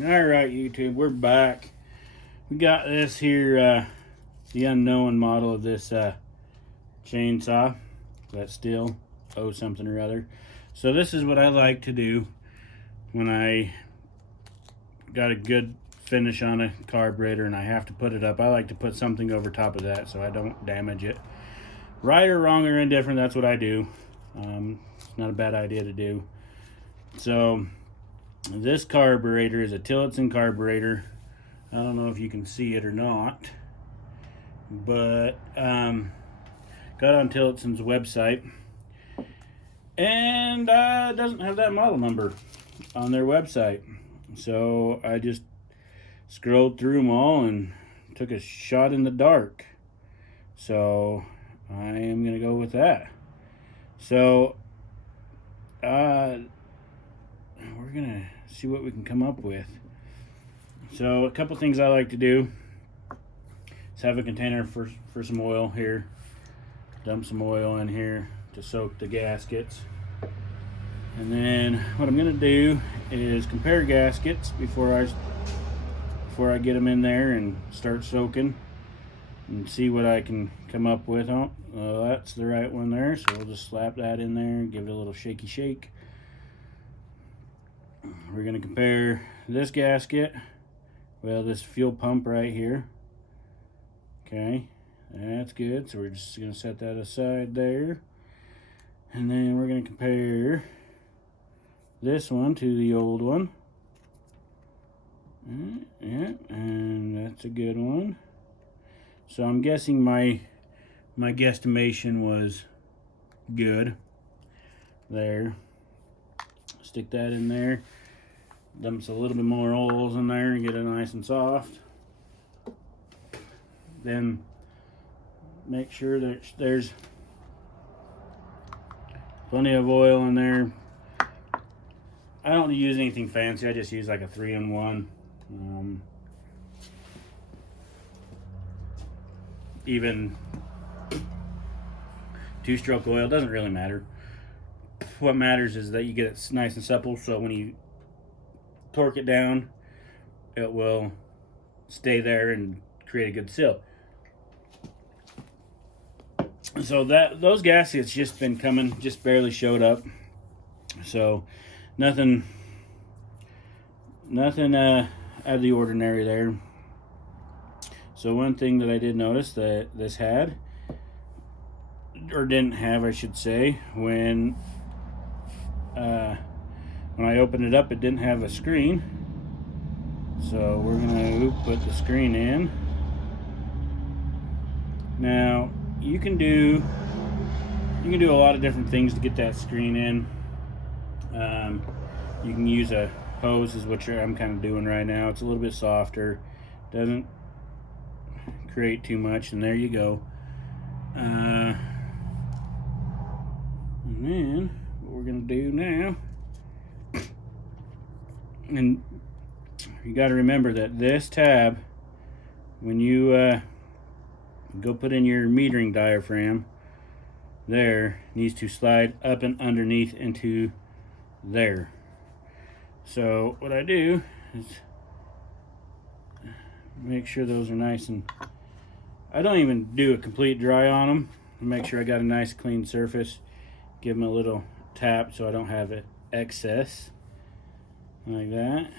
Alright, YouTube, we're back. We got this here, the unknown model of this chainsaw. That's still something or other. So this is what I like to do when I got a good finish on a carburetor and I have to put it up. I like to put something over top of that so I don't damage it. Right or wrong or indifferent, that's what I do. It's not a bad idea to do. So this carburetor is a Tillotson carburetor. I don't know if you can see it or not, but got on Tillotson's website, and it doesn't have that model number on their website. So I just scrolled through them all and took a shot in the dark. So I am gonna go with that. So we're gonna see what we can come up with. So a couple things I like to do is have a container for some oil here. Dump some oil in here to soak the gaskets. And then what I'm gonna do is compare gaskets before I get them in there and start soaking, and see what I can come up with. Oh, that's the right one there, so we'll just slap that in there and give it a little shaky shake. We're going to compare this gasket, well, this fuel pump right here. Okay, that's good, so we're just going to set that aside there. And then we're going to compare this one to the old one. Yeah, and that's a good one. So I'm guessing my guesstimation was good there. Stick that in there. Dumps a little bit more oils in there and get it nice and soft. Then make sure that there's plenty of oil in there. I don't use anything fancy. I just use like a 3-in-1. Even 2-stroke oil, doesn't really matter. What matters is that you get it nice and supple, so when you torque it down, it will stay there and create a good seal. So those gaskets just been coming, just barely showed up. So nothing out of the ordinary there. So one thing that I did notice that this had, or didn't have, I should say, when I opened it up, it didn't have a screen. So we're gonna put the screen in. Now you can do a lot of different things to get that screen in. You can use a hose, is what I'm kind of doing right now. It's a little bit softer, doesn't create too much, and there you go. And then what we're gonna do now, and you got to remember that this tab, when you go put in your metering diaphragm, there needs to slide up and underneath into there. So what I do is make sure those are nice, and I don't even do a complete dry on them. Make sure I got a nice clean surface. Give them a little tap so I don't have it excess, like that.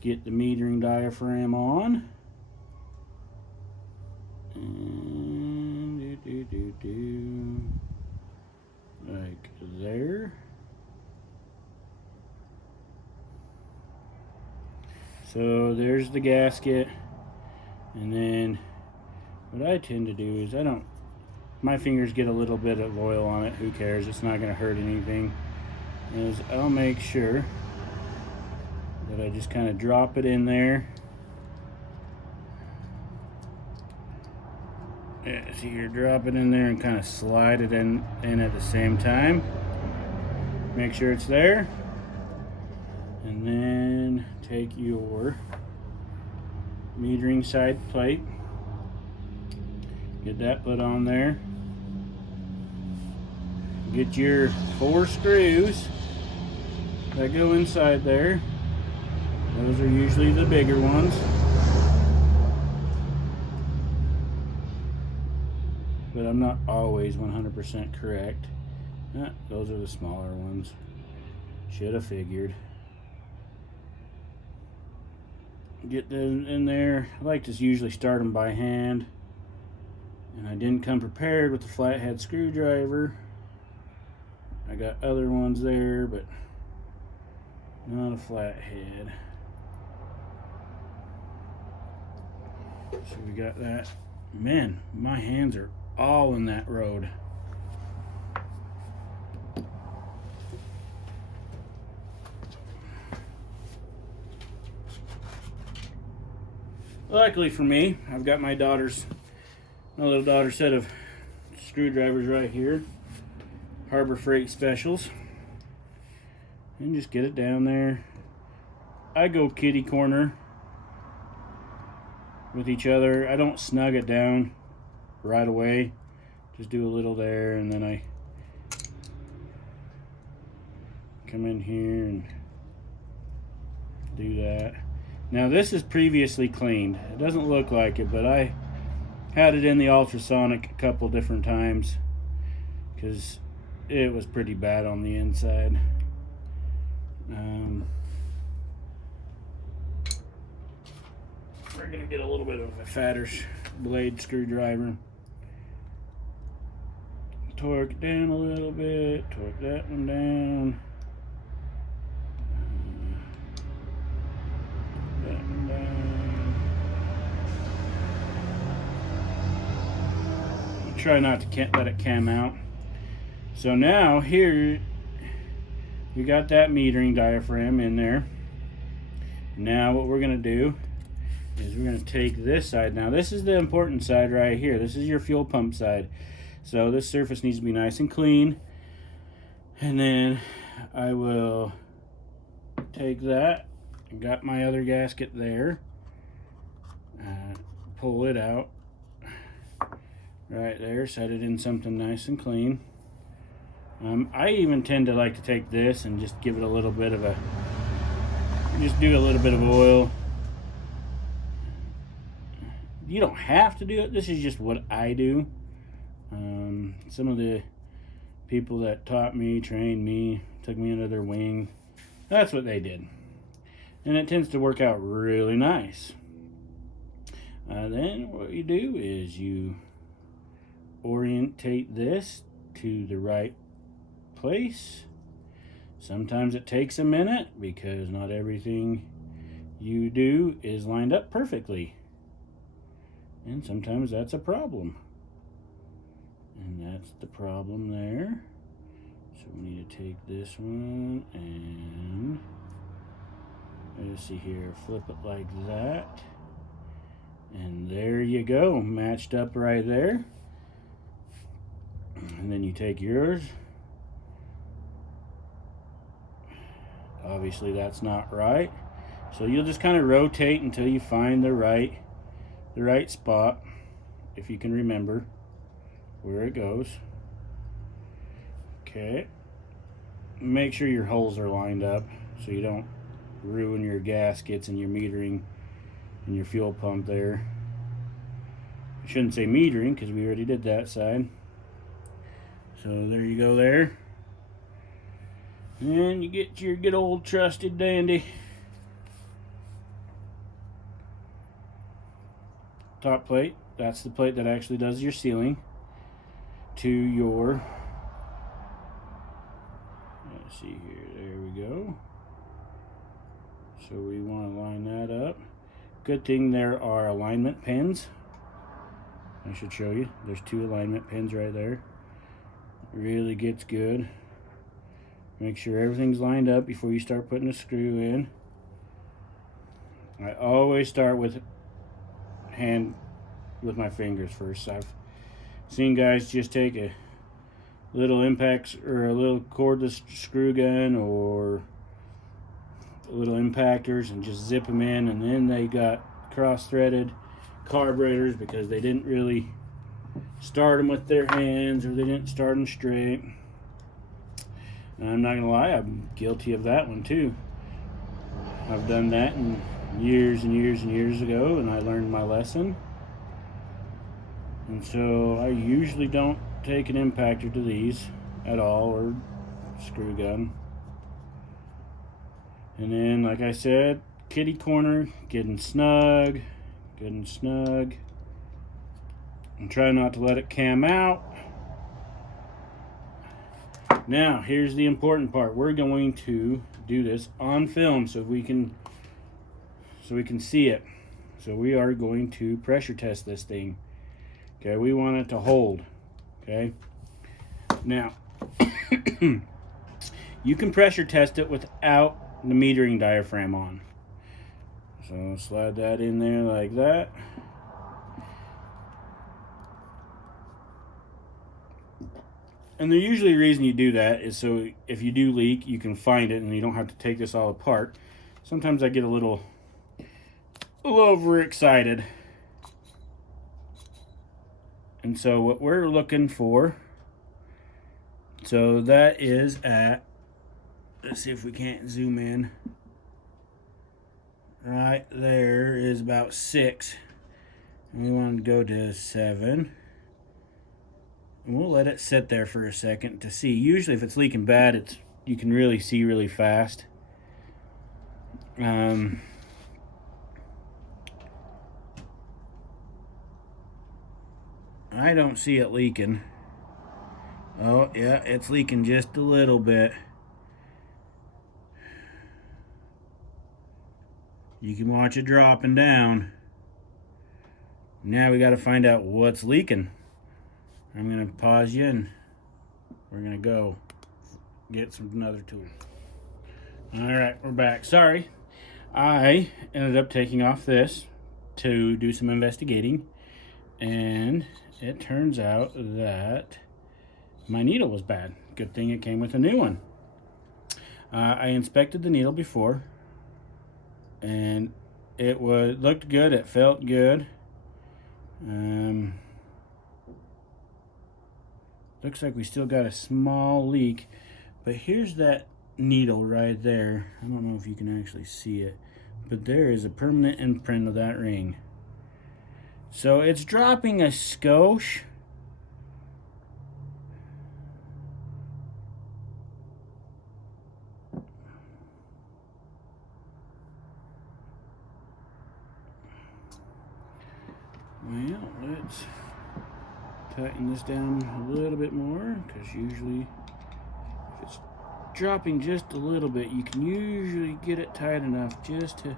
Get the metering diaphragm on, and like there. So there's the gasket. And then what I tend to do is my fingers get a little bit of oil on it, who cares, it's not going to hurt anything, is I'll make sure that I just kind of drop it in there. Yeah, see here, drop it in there and kind of slide it in at the same time. Make sure it's there. And then take your metering side plate, get that put on there, get your 4 screws that go inside there, Those are usually the bigger ones. But I'm not always 100% correct. Those are the smaller ones. Should have figured. Get them in there. I like to usually start them by hand. And I didn't come prepared with the flathead screwdriver. I got other ones there, but not a flathead. So we got that. Man, my hands are all in that road. Luckily for me, I've got my little daughter's set of screwdrivers right here. Harbor Freight Specials. And just get it down there. I go kitty corner with each other. I don't snug it down right away. Just do a little there, and then I come in here and do that. Now this is previously cleaned. It doesn't look like it, but I had it in the ultrasonic a couple different times because it was pretty bad on the inside. We're gonna get a little bit of a fatter blade screwdriver. Torque it down a little bit, torque that one down. That one down. Try not to let it cam out. So now here we got that metering diaphragm in there. Now what we're gonna do is we're gonna take this side. Now this is the important side right here. This is your fuel pump side. So this surface needs to be nice and clean. And then I will take that. I got my other gasket there. Pull it out right there. Set it in something nice and clean. I even tend to like to take this and just give it a little bit of just do a little bit of oil. You don't have to do it. This is just what I do. Some of the people that taught me, trained me, took me under their wing, that's what they did. And it tends to work out really nice. Then what you do is you orientate this to the right place. Sometimes it takes a minute because not everything you do is lined up perfectly. And sometimes that's a problem. And that's the problem there. So we need to take this one and let's see here, flip it like that. And there you go, matched up right there. And then you take yours. Obviously that's not right. So you'll just kind of rotate until you find the right spot, if you can remember where it goes. Okay. Make sure your holes are lined up so you don't ruin your gaskets and your metering and your fuel pump there. I shouldn't say metering because we already did that side. So there you go there. And you get your good old trusted dandy top plate. That's the plate that actually does your sealing to your, let's see here, there we go. So we want to line that up. Good thing there are alignment pins. I should show you. There's 2 alignment pins right there. It really gets good. Make sure everything's lined up before you start putting a screw in. I always start with my fingers first. I've seen guys just take a little impact or a little cordless screw gun or little impactors and just zip them in, and then they got cross-threaded carburetors because they didn't really start them with their hands or they didn't start them straight. And I'm not gonna lie, I'm guilty of that one too. I've done that in years and years and years ago, and I learned my lesson. And so I usually don't take an impactor to these at all, or screw gun. And then, like I said, kitty corner, getting snug, and try not to let it cam out. Now, here's the important part. We're going to do this on film so we can see it. So we are going to pressure test this thing. Okay, we want it to hold. Okay. Now, you can pressure test it without the metering diaphragm on. So slide that in there like that. And the usually reason you do that is so if you do leak, you can find it and you don't have to take this all apart. Sometimes I get a little overexcited. And so what we're looking for, so that is at, let's see if we can't zoom in. Right there is about 6. And we want to go to 7. And we'll let it sit there for a second to see. Usually if it's leaking bad, you can really see really fast. I don't see it leaking. Oh, yeah, it's leaking just a little bit. You can watch it dropping down. Now we got to find out what's leaking. I'm going to pause you and we're going to go get another tool. Alright, we're back. Sorry. I ended up taking off this to do some investigating, and it turns out that my needle was bad. Good thing it came with a new one. I inspected the needle before, and it looked good. It felt good. Looks like we still got a small leak, but here's that needle right there. I don't know if you can actually see it, but there is a permanent imprint of that ring. So it's dropping a skosh. Well, let's tighten this down a little bit more, because usually if it's dropping just a little bit, you can usually get it tight enough just to.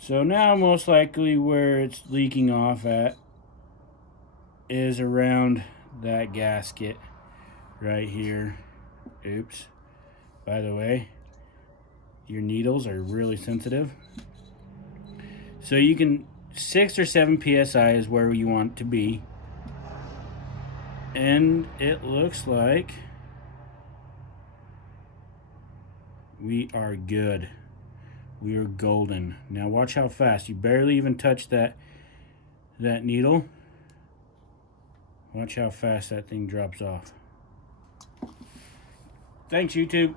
So now most likely where it's leaking off at is around that gasket right here. Oops. By the way, your needles are really sensitive. So you can, 6 or 7 psi is where you want it to be. And it looks like we are good. We are golden. Now watch how fast. You barely even touch that needle. Watch how fast that thing drops off. Thanks, YouTube.